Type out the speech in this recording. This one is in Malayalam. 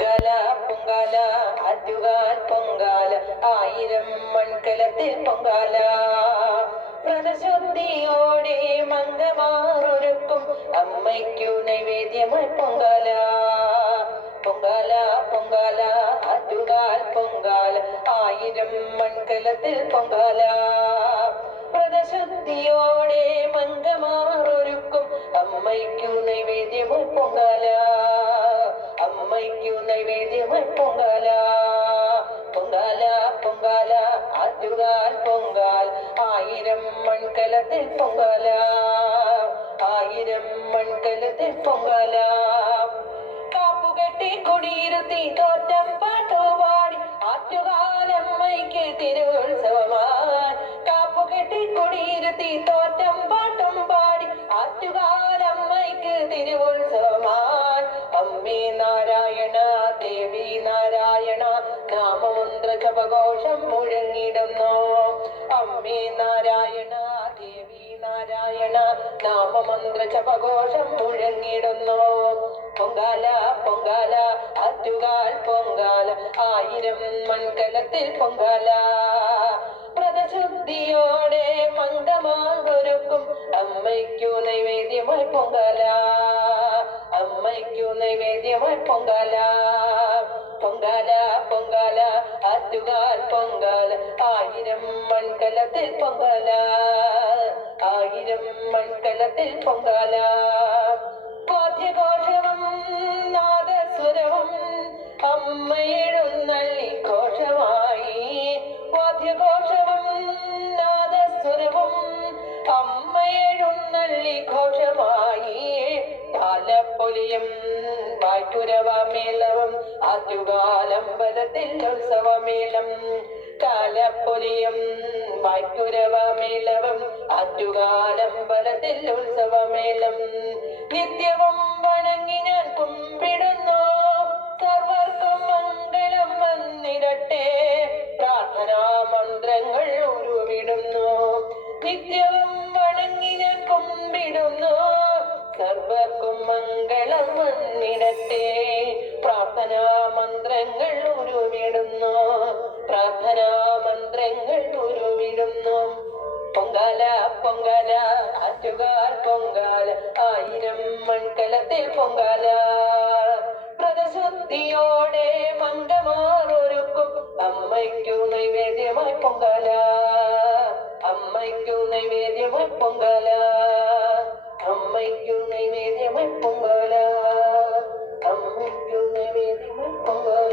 പൊങ്കാല പൊങ്കാല ആറ്റുകാൽ പൊങ്കാല ആയിരം മൺകലത്തിൽ പൊങ്കാല വ്രതശുദ്ധിയോടെ മംഗമാറൊരുക്കും അമ്മയ്ക്കു നൈവേദ്യമായി പൊങ്കാല പൊങ്കാല പൊങ്കാല ആറ്റുകാൽ പൊങ്കാല ആയിരം മൺകലത്തിൽ പൊങ്കാല വ്രതശുദ്ധിയോടെ മംഗമാറൊരുക്കും അമ്മയ്ക്കു നൈവേദ്യമായി പൊങ്കാല അമ്മയ്ക്കു നൈവേദ്യമായി പൊങ്കാല പൊങ്കാല പൊങ്കാല ആറ്റുകാൽ പൊങ്കാല ആയിരം മൺകലത്തിൽ പൊങ്കാല ആയിരം മൺകലത്തിൽ പൊങ്കാല കാപ്പുകെട്ടി കുടിയിരുത്തി തോറ്റം പാട്ടുപാടി ആറ്റുകാലമ്മയ്ക്ക് തിരുവുത്സവമായി കാപ്പുകെട്ടി കുടിയിരുത്തി തോറ്റം പാട്ടും പാടി ആറ്റുകാലമ്മയ്ക്ക് തിരുവുത്സവമായി അമ്മേ നാരായണ ദേവി നാരായണ നാമമന്ത്ര ജപഘോഷം മുഴങ്ങിടുന്നു അമ്മേ നാരായണ ദേവി നാരായണ നാമമന്ത്ര ജപഘോഷം മുഴങ്ങിടുന്നു പൊങ്കാല പൊങ്കാല ആറ്റുകാൽ പൊങ്കാല ആയിരം മൺകലത്തിൽ പൊങ്കാല വ്രതശുദ്ധിയോടെ മംഗമാറൊരുക്കും അമ്മയ്ക്കു നൈവേദ്യമായി പൊങ്കാല അമ്മയ്ക്കു നൈവേദ്യമായി പൊങ്കാല പൊങ്കാല പൊങ്കാല ആറ്റുകാൽ പൊങ്കാല ആയിരം മൺകലത്തിൽ പൊങ്കാല ആയിരം മൺകലത്തിൽ പൊങ്കാല വാദ്യഘോഷവും നാദസ്വരവും അമ്മയെഴുന്നള്ളി ഘോഷമായി വാദ്യഘോഷവും നാദസ്വരവും അമ്മയെഴുന്നള്ളി ഘോഷമായി താലപ്പൊലിയും വായ്ക്കുരവമേളവും ആറ്റുകാലമ്പലത്തിൽ ഉത്സവമേളം താലപ്പൊലിയും വായ്ക്കുരവമേളവും ആറ്റുകാലമ്പലത്തിൽ ഉത്സവമേളം നിത്യവും വണങ്ങി ഞാൻ കുമ്പിടുന്നു സർവർക്കും മംഗളം വന്നിടട്ടെ പ്രാർത്ഥനാ മന്ത്രങ്ങൾ ഉരുവിടുന്നു നിത്യവും വണങ്ങി ഞാൻ കുമ്പിടുന്നു സർവർക്കും മംഗളം വന്നിടട്ടെ പ്രാർത്ഥനാ മന്ത്രങ്ങൾ ഉരുവിടുന്നു പ്രാർത്ഥനാ മന്ത്രങ്ങൾ ഉരുവിടുന്നു പൊങ്കാല പൊങ്കാല ആറ്റുകാൽ പൊങ്കാല ആയിരം മൺകലത്തിൽ പൊങ്കാല വ്രതശുദ്ധിയോടെ മംഗമാറൊരുക്കും അമ്മയ്ക്കു നൈവേദ്യമായി പൊങ്കാല അമ്മയ്ക്കു നൈവേദ്യമായി പൊങ്കാല അമ്മയ്ക്കു നൈവേദ്യമായി പൊങ്കാല അമ്മയ്ക്കു നൈവേദ്യമായി പൊങ്കാല